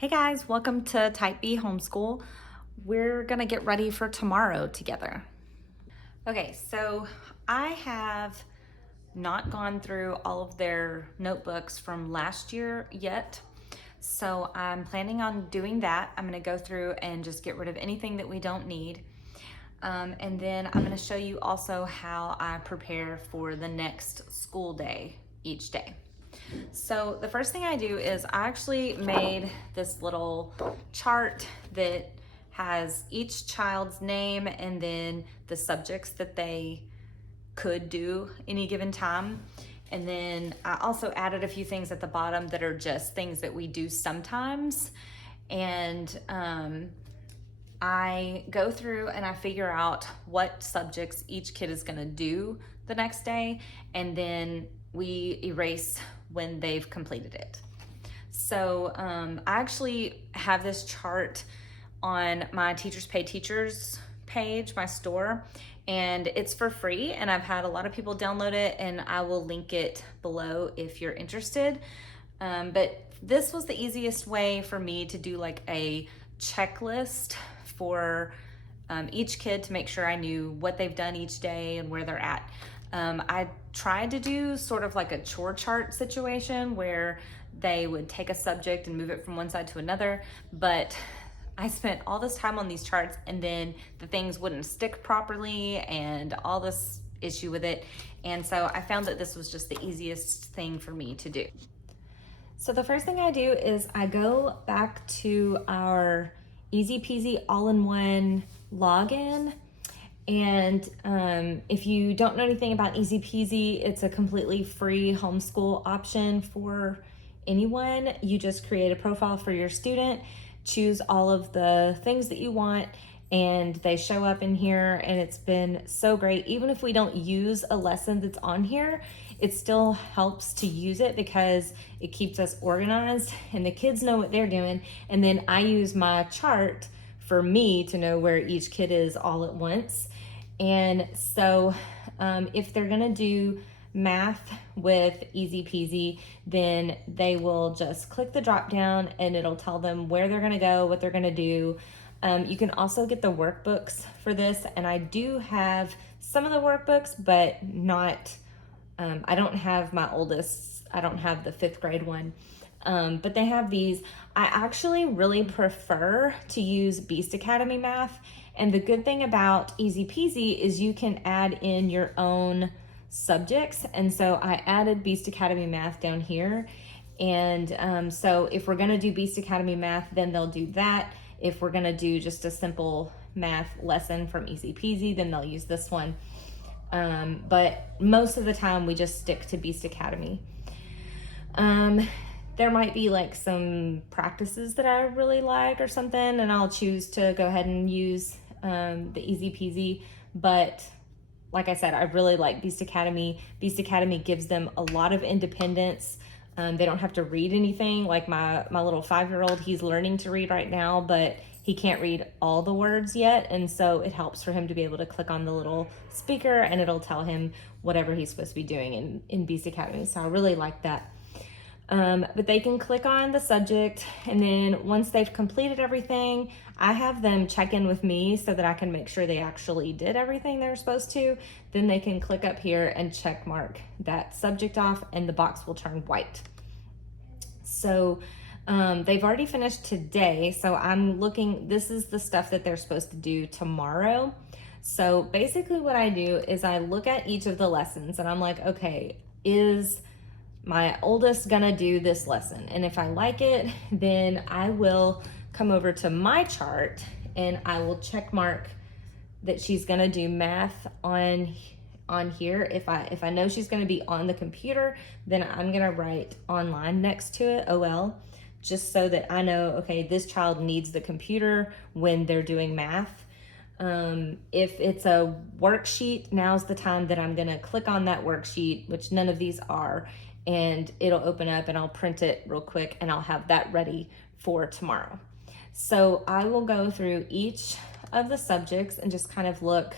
Hey guys, welcome to Type B Homeschool. We're gonna get ready for tomorrow together. Okay, so I have not gone through all of their notebooks from last year yet. So I'm planning on doing that. I'm gonna go through and just get rid of anything that we don't need. And then I'm gonna show you also how I prepare for the next school day each day. So the first thing I do is I actually made this little chart that has each child's name and then the subjects that they could do any given time. And then I also added a few things at the bottom that are just things that we do sometimes. And I go through and I figure out what subjects each kid is gonna do the next day, and then we erase when they've completed it. So I actually have this chart on my Teachers Pay Teachers page, my store, and it's for free, and I've had a lot of people download it, and I will link it below if you're interested. But this was the easiest way for me to do like a checklist for each kid to make sure I knew what they've done each day and where they're at. I tried to do sort of like a chore chart situation where they would take a subject and move it from one side to another, but I spent all this time on these charts and then the things wouldn't stick properly and all this issue with it. And so I found that this was just the easiest thing for me to do. So the first thing I do is I go back to our Easy Peasy All-in-One login. And if you don't know anything about Easy Peasy, it's a completely free homeschool option for anyone. You just create a profile for your student, choose all of the things that you want, and they show up in here, and it's been so great. Even if we don't use a lesson that's on here, it still helps to use it because it keeps us organized and the kids know what they're doing. And then I use my chart for me to know where each kid is all at once. And so if they're gonna do math with Easy Peasy, then they will just click the drop down and it'll tell them where they're gonna go, what they're gonna do. You can also get the workbooks for this, and I do have some of the workbooks, but not, I don't have my oldest, I don't have the 5th grade one. But they have these. I actually really prefer to use Beast Academy Math. And the good thing about Easy Peasy is you can add in your own subjects. And so I added Beast Academy Math down here. And so if we're gonna do Beast Academy Math, then they'll do that. If we're gonna do just a simple math lesson from Easy Peasy, then they'll use this one. But most of the time we just stick to Beast Academy. There might be like some practices that I really like or something, and I'll choose to go ahead and use the Easy Peasy. But like I said, I really like Beast Academy. Beast Academy gives them a lot of independence. They don't have to read anything. Like my little 5-year-old, he's learning to read right now, but he can't read all the words yet. And so it helps for him to be able to click on the little speaker and it'll tell him whatever he's supposed to be doing in Beast Academy. So I really like that. But they can click on the subject, and then once they've completed everything, I have them check in with me so that I can make sure they actually did everything they're supposed to. Then they can click up here and check mark that subject off, and the box will turn white. So they've already finished today, so I'm looking, this is the stuff that they're supposed to do tomorrow. So basically what I do is I look at each of the lessons and I'm like, okay, is my oldest gonna do this lesson? And if I like it, then I will come over to my chart and I will check mark that she's gonna do math on here. If I know she's gonna be on the computer, then I'm gonna write online next to it, OL, just so that I know, okay, this child needs the computer when they're doing math. If it's a worksheet, now's the time that I'm gonna click on that worksheet, which none of these are, and it'll open up and I'll print it real quick and I'll have that ready for tomorrow. So I will go through each of the subjects and just kind of look,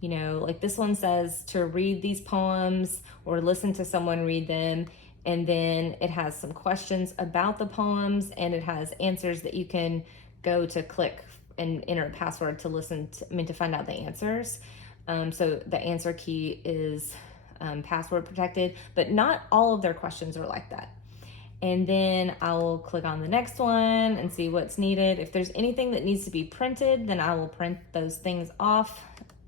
you know, like this one says to read these poems or listen to someone read them. And then it has some questions about the poems, and it has answers that you can go to click and enter a password to to find out the answers. So the answer key is password protected, but not all of their questions are like that. And then I will click on the next one and see what's needed. If there's anything that needs to be printed, then I will print those things off.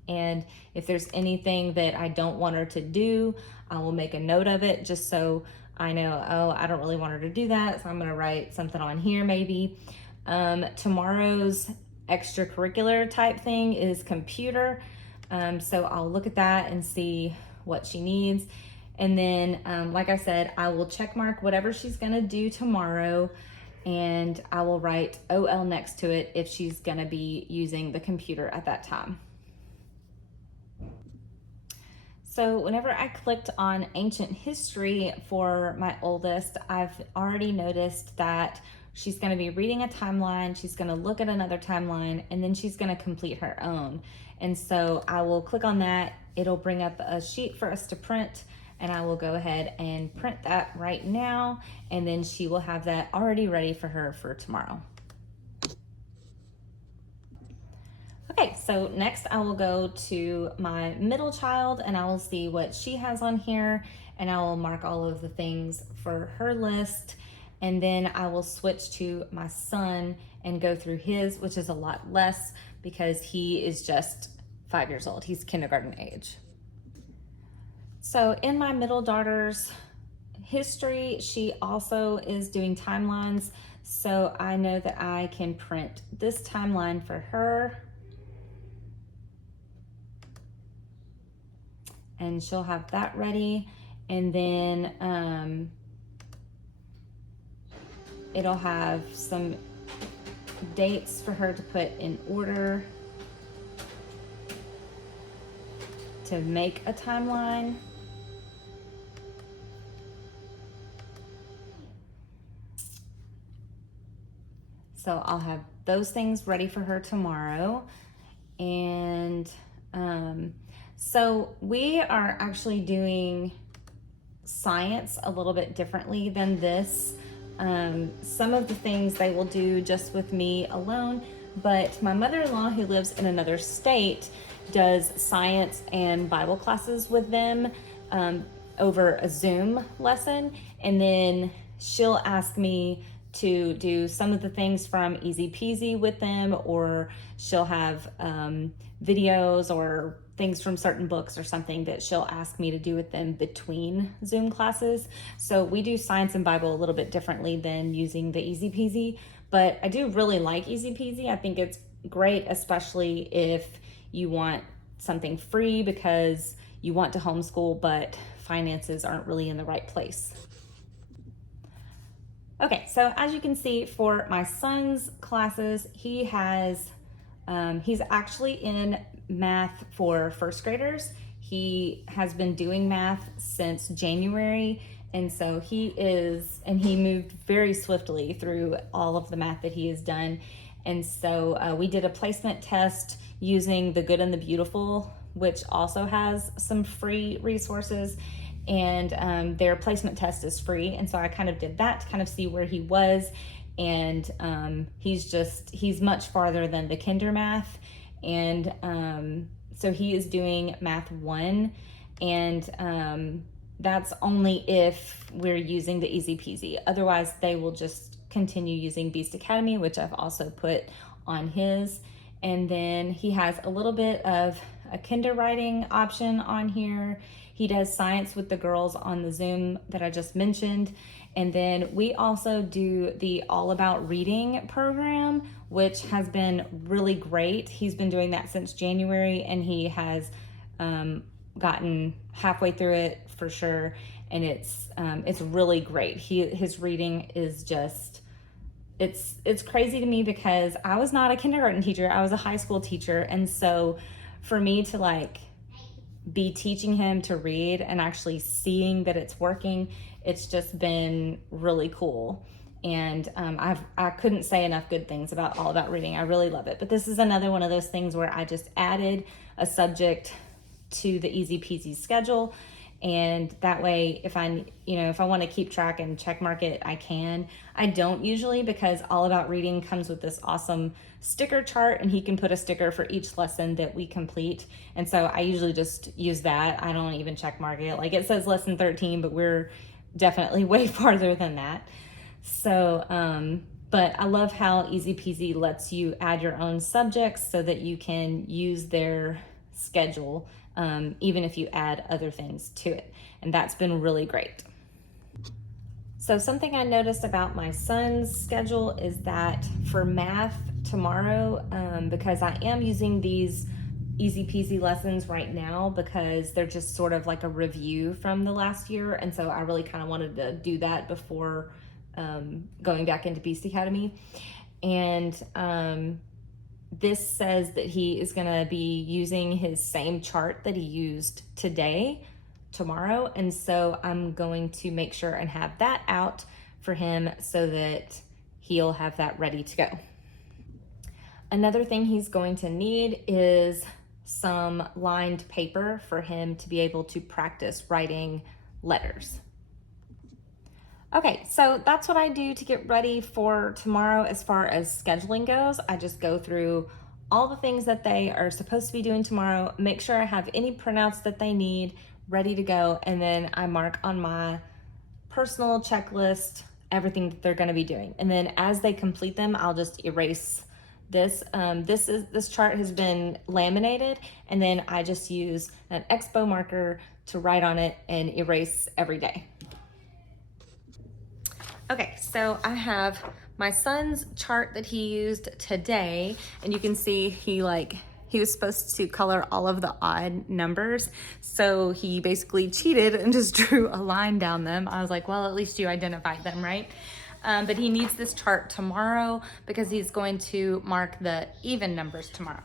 And if there's anything that I don't want her to do, I will make a note of it just so I know, oh, I don't really want her to do that. So I'm gonna write something on here maybe. Tomorrow's extracurricular type thing is computer. So I'll look at that and see what she needs. And then, like I said, I will check mark whatever she's gonna do tomorrow, and I will write OL next to it if she's gonna be using the computer at that time. So whenever I clicked on ancient history for my oldest, I've already noticed that she's going to be reading a timeline, she's going to look at another timeline, and then she's going to complete her own. And so I will click on that. It'll bring up a sheet for us to print, and I will go ahead and print that right now, and then she will have that already ready for her for tomorrow. Okay, so next I will go to my middle child and I will see what she has on here, and I will mark all of the things for her list. And then I will switch to my son and go through his, which is a lot less because he is just 5 years old. He's kindergarten age. So in my middle daughter's history, she also is doing timelines. So I know that I can print this timeline for her, and she'll have that ready. And then it'll have some dates for her to put in order to make a timeline. So I'll have those things ready for her tomorrow. And so we are actually doing science a little bit differently than this. Some of the things they will do just with me alone, but my mother-in-law, who lives in another state, does science and Bible classes with them over a Zoom lesson. And then she'll ask me to do some of the things from Easy Peasy with them, or she'll have videos or things from certain books or something that she'll ask me to do with them between Zoom classes. So we do science and Bible a little bit differently than using the Easy Peasy, but I do really like Easy Peasy. I think it's great, especially if you want something free because you want to homeschool, but finances aren't really in the right place. Okay, so as you can see, for my son's classes, he has, he's actually in math for first graders. He has been doing math since January, and so he moved very swiftly through all of the math that he has done. And so we did a placement test using The Good and the Beautiful, which also has some free resources, and their placement test is free. And so I kind of did that to kind of see where he was, and he's much farther than the kinder math. And so he is doing math 1, and that's only if we're using the Easy Peasy. Otherwise, they will just continue using Beast Academy, which I've also put on his. And then he has a little bit of a kinder writing option on here. He does science with the girls on the Zoom that I just mentioned. And then we also do the All About Reading program, which has been really great. He's been doing that since January, and he has gotten halfway through it for sure. And it's really great. His reading is just, it's crazy to me because I was not a kindergarten teacher. I was a high school teacher. And so for me to like be teaching him to read and actually seeing that it's working, it's just been really cool. And I couldn't say enough good things about All About Reading. I really love it. But this is another one of those things where I just added a subject to the Easy Peasy schedule, And that way, if I want to keep track and check mark it, I can. I don't usually, because All About Reading comes with this awesome sticker chart, and he can put a sticker for each lesson that we complete. And so I usually just use that. I don't even check mark it. Like, it says lesson 13, but we're definitely way farther than that. So, but I love how Easy Peasy lets you add your own subjects so that you can use their schedule, even if you add other things to it. And that's been really great. So something I noticed about my son's schedule is that for math tomorrow, because I am using these Easy Peasy lessons right now because they're just sort of like a review from the last year. And so I really kind of wanted to do that before going back into Beast Academy. And this says that he is going to be using his same chart that he used today, tomorrow. And so I'm going to make sure and have that out for him so that he'll have that ready to go. Another thing he's going to need is some lined paper for him to be able to practice writing letters. Okay, so that's what I do to get ready for tomorrow as far as scheduling goes. I just go through all the things that they are supposed to be doing tomorrow, make sure I have any printouts that they need ready to go, and then I mark on my personal checklist everything that they're gonna be doing. And then as they complete them, I'll just erase this. This chart has been laminated, and then I just use an Expo marker to write on it and erase every day. Okay, so I have my son's chart that he used today, and you can see he was supposed to color all of the odd numbers. So he basically cheated and just drew a line down them. I was like, well, at least you identified them, right? But he needs this chart tomorrow because he's going to mark the even numbers tomorrow.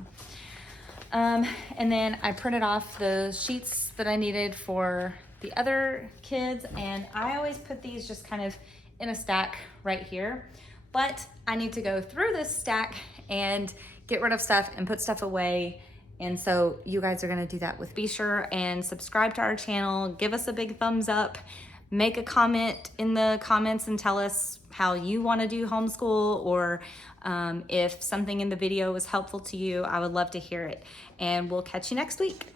And then I printed off the sheets that I needed for the other kids, and I always put these just kind of in a stack right here, but I need to go through this stack and get rid of stuff and put stuff away. And so you guys are gonna do that with. Be sure and subscribe to our channel, give us a big thumbs up, make a comment in the comments and tell us how you wanna do homeschool, or if something in the video was helpful to you. I would love to hear it. And we'll catch you next week.